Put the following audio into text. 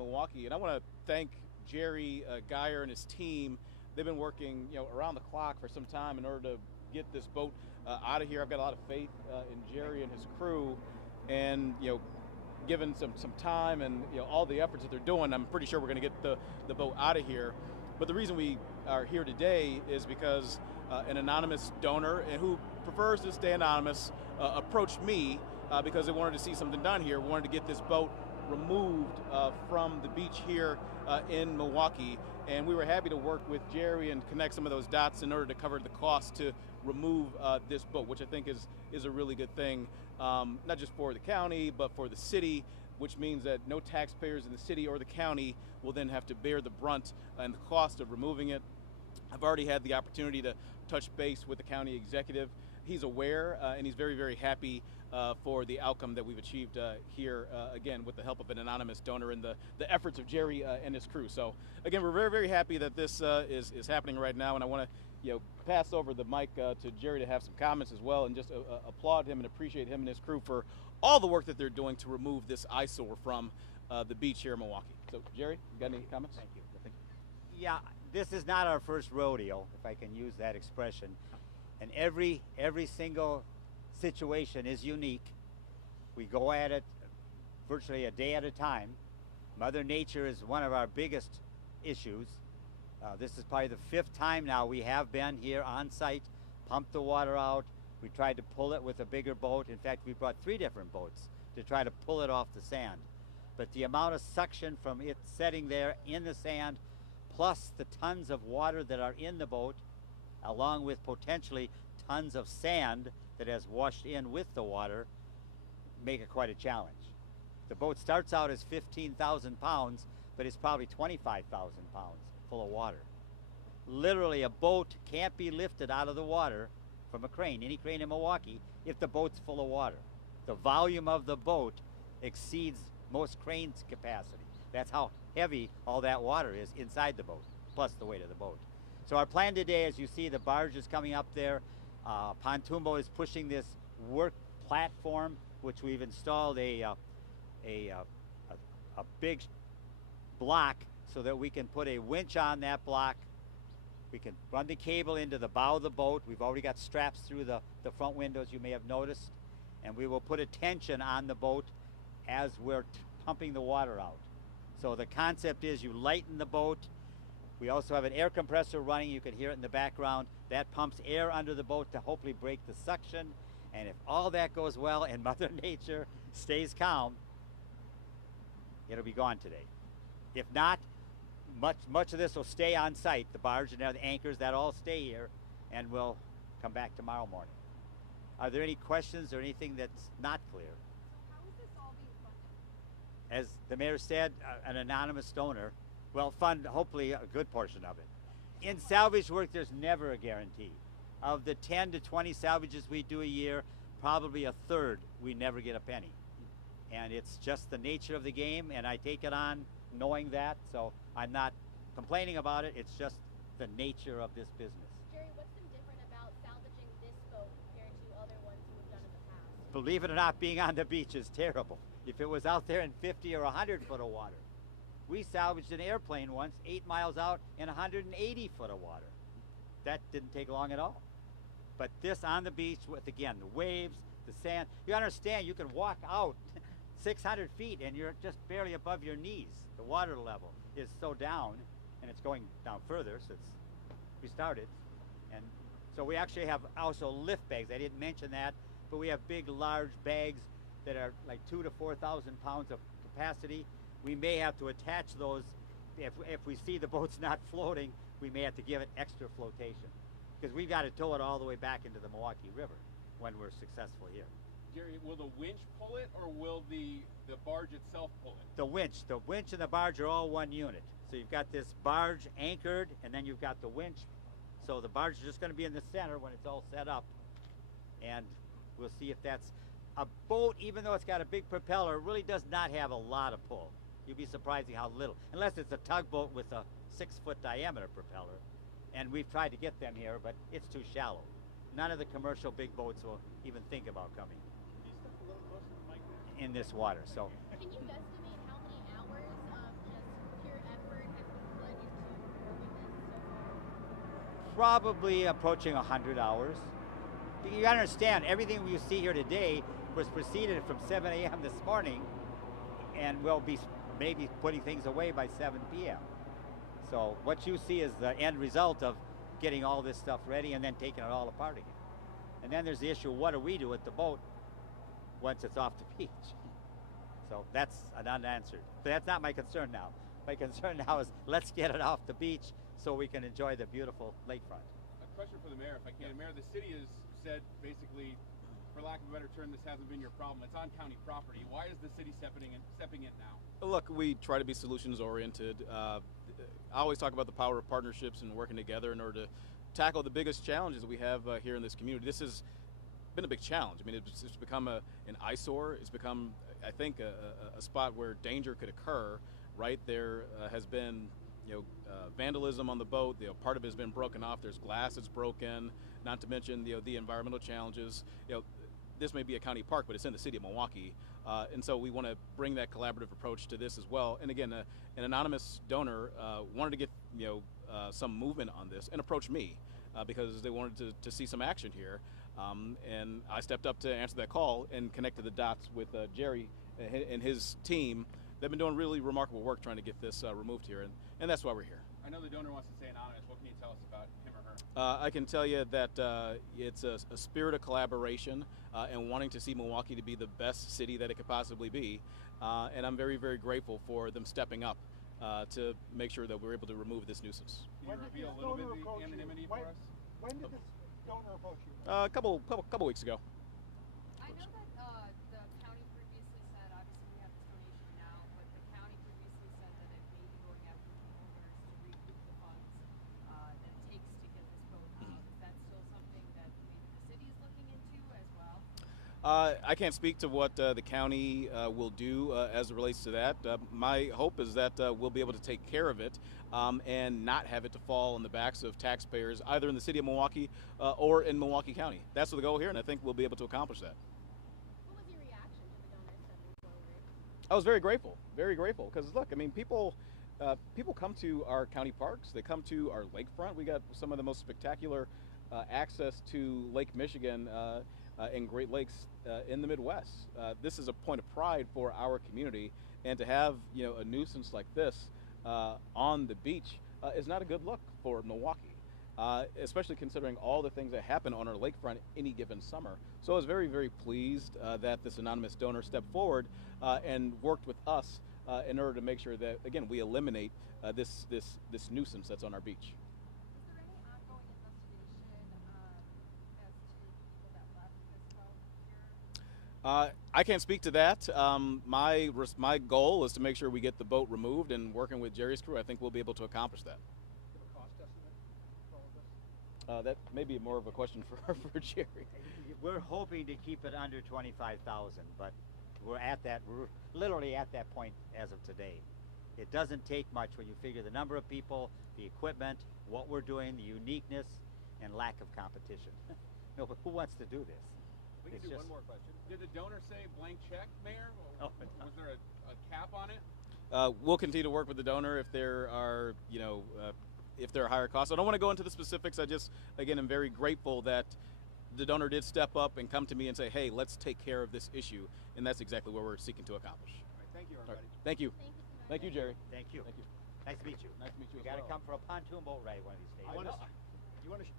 Milwaukee, and I want to thank Jerry Geyer and his team. They've been working, around the clock for some time in order to get this boat out of here. I've got a lot of faith in Jerry and his crew, and given some time and all the efforts that they're doing, I'm pretty sure we're going to get the boat out of here. But the reason we are here today is because an anonymous donor, and who prefers to stay anonymous, approached me because they wanted to see something done here. Wanted to get this boat removed from the beach here in Milwaukee, and we were happy to work with Jerry and connect some of those dots in order to cover the cost to remove this boat, which I think is a really good thing, not just for the county, but for the city, which means that no taxpayers in the city or the county will then have to bear the brunt and the cost of removing it. I've already had the opportunity to touch base with the county executive. He's aware and he's very, very happy for the outcome that we've achieved here, again, with the help of an anonymous donor and the efforts of Jerry and his crew. So again, we're very, very happy that this is happening right now, and I want to pass over the mic to Jerry to have some comments as well, and just applaud him and appreciate him and his crew for all the work that they're doing to remove this eyesore from the beach here in Milwaukee. So Jerry, you got any comments? Thank you. Yeah, this is not our first rodeo, if I can use that expression. And every single situation is unique. We go at it virtually a day at a time. Mother Nature is one of our biggest issues. This is probably the 5th time now we have been here on site, pumped the water out. We tried to pull it with a bigger boat. In fact, we brought 3 different boats to try to pull it off the sand. But the amount of suction from it setting there in the sand, plus the tons of water that are in the boat, along with potentially tons of sand that has washed in with the water, make it quite a challenge. The boat starts out as 15,000 pounds, but it's probably 25,000 pounds full of water. Literally, a boat can't be lifted out of the water from a crane, any crane in Milwaukee, if the boat's full of water. The volume of the boat exceeds most cranes' capacity. That's how heavy all that water is inside the boat, plus the weight of the boat. So our plan today, as you see, the barge is coming up there. Pontumbo is pushing this work platform, which we've installed a big block so that we can put a winch on that block. We can run the cable into the bow of the boat. We've already got straps through the front windows, you may have noticed. And we will put a tension on the boat as we're pumping the water out. So the concept is you lighten the boat. We also have an air compressor running. You can hear it in the background. That pumps air under the boat to hopefully break the suction. And if all that goes well and Mother Nature stays calm, it'll be gone today. If not, much of this will stay on site. The barge and the anchors, that all stay here, and we'll come back tomorrow morning. Are there any questions or anything that's not clear? How is this all being funded? As the mayor said, an anonymous donor will fund hopefully a good portion of it. In salvage work, there's never a guarantee. Of the 10 to 20 salvages we do a year, probably a third we never get a penny. And it's just the nature of the game, and I take it on knowing that, so I'm not complaining about it. It's just the nature of this business. Jerry, what's been different about salvaging this boat compared to other ones you've done in the past? Believe it or not, being on the beach is terrible. If it was out there in 50 or 100 foot of water. We salvaged an airplane once 8 miles out in 180 foot of water. That didn't take long at all. But this on the beach with, again, the waves, the sand. You understand, you can walk out 600 feet and you're just barely above your knees. The water level is so down, and it's going down further since we started. And so we actually have also lift bags. I didn't mention that, but we have big, large bags that are like 2,000 to 4,000 pounds of capacity. We may have to attach those. If we see the boat's not floating, we may have to give it extra flotation, because we've got to tow it all the way back into the Milwaukee River when we're successful here. Jerry, will the winch pull it, or will the barge itself pull it? The winch and the barge are all one unit. So you've got this barge anchored, and then you've got the winch. So the barge is just going to be in the center when it's all set up, and we'll see if that's a boat. Even though it's got a big propeller, it really does not have a lot of pull. You'd be surprising how little, unless it's a tugboat with a 6-foot diameter propeller. And we've tried to get them here, but it's too shallow. None of the commercial big boats will even think about coming in this water. So Can you estimate how many hours of Probably approaching 100 hours. You gotta understand, everything you see here today was preceded from 7 a.m. this morning, and we'll be maybe putting things away by 7 p.m. So what you see is the end result of getting all this stuff ready and then taking it all apart again. And then there's the issue, what do we do with the boat once it's off the beach? So that's an unanswered. But that's not my concern now. My concern now is let's get it off the beach so we can enjoy the beautiful lakefront. A question for the mayor, if I can. Mayor, the city has said basically, for lack of a better term, this hasn't been your problem. It's on county property. Why is the city stepping in now? Look, we try to be solutions oriented. I always talk about the power of partnerships and working together in order to tackle the biggest challenges that we have here in this community. This has been a big challenge. I mean, it's become an eyesore. It's become, I think, a spot where danger could occur. Right there has been, vandalism on the boat. Part of it has been broken off. There's glass that's broken. Not to mention, the environmental challenges. This may be a county park, but it's in the city of Milwaukee, and so we want to bring that collaborative approach to this as well. And again, an anonymous donor wanted to get some movement on this and approached me because they wanted to see some action here, and I stepped up to answer that call and connected the dots with Jerry and his team. They've been doing really remarkable work trying to get this removed here, and that's why we're here. I know the donor wants to stay anonymous. What can you tell us about him or her? I can tell you that it's a spirit of collaboration and wanting to see Milwaukee to be the best city that it could possibly be. And I'm very, very grateful for them stepping up to make sure that we're able to remove this nuisance. Can you reveal a little bit of the anonymity for us? When did this donor approach you? A couple weeks ago. I know that the county previously said, obviously we have this donation now, but the county previously said that it may be going after the owners to recoup the funds that it takes to get this boat out. Is that still something that maybe the city is looking into as well? I can't speak to what the county will do as it relates to that. My hope is that we'll be able to take care of it and not have it to fall on the backs of taxpayers, either in the city of Milwaukee or in Milwaukee County. That's the goal here, and I think we'll be able to accomplish that. What was your reaction to the donors stepping forward? I was very grateful, because look, I mean, people come to our county parks, they come to our lakefront. We got some of the most spectacular access to Lake Michigan and Great Lakes in the Midwest. This is a point of pride for our community, and to have a nuisance like this on the beach is not a good look for Milwaukee, especially considering all the things that happen on our lakefront any given summer. So I was very, very pleased that this anonymous donor stepped forward and worked with us in order to make sure that, again, we eliminate this nuisance that's on our beach. Is there any ongoing investigation as to people that left this boat here? I can't speak to that. My goal is to make sure we get the boat removed, and working with Jerry's crew, I think we'll be able to accomplish that. Do you have a cost estimate for all of this? That may be more of a question for Jerry. We're hoping to keep it under 25,000, but we're literally at that point as of today. It doesn't take much when you figure the number of people, the equipment, what we're doing, the uniqueness, and lack of competition. No, but who wants to do this? We can It's do just- one more question. Did the donor say blank check, Mayor? Oh, Was there a cap on it? We'll continue to work with the donor if there are, if there are higher costs. I don't want to go into the specifics. I just, again, am very grateful that the donor did step up and come to me and say, hey, let's take care of this issue. And that's exactly what we're seeking to accomplish. All right, thank you, All everybody. right. Thank you. Thank you so much. Thank you, Jerry. Thank you. Thank you. Nice to meet you. Nice to meet you We as got to well. come for a pontoon boat ride one of these days. You want to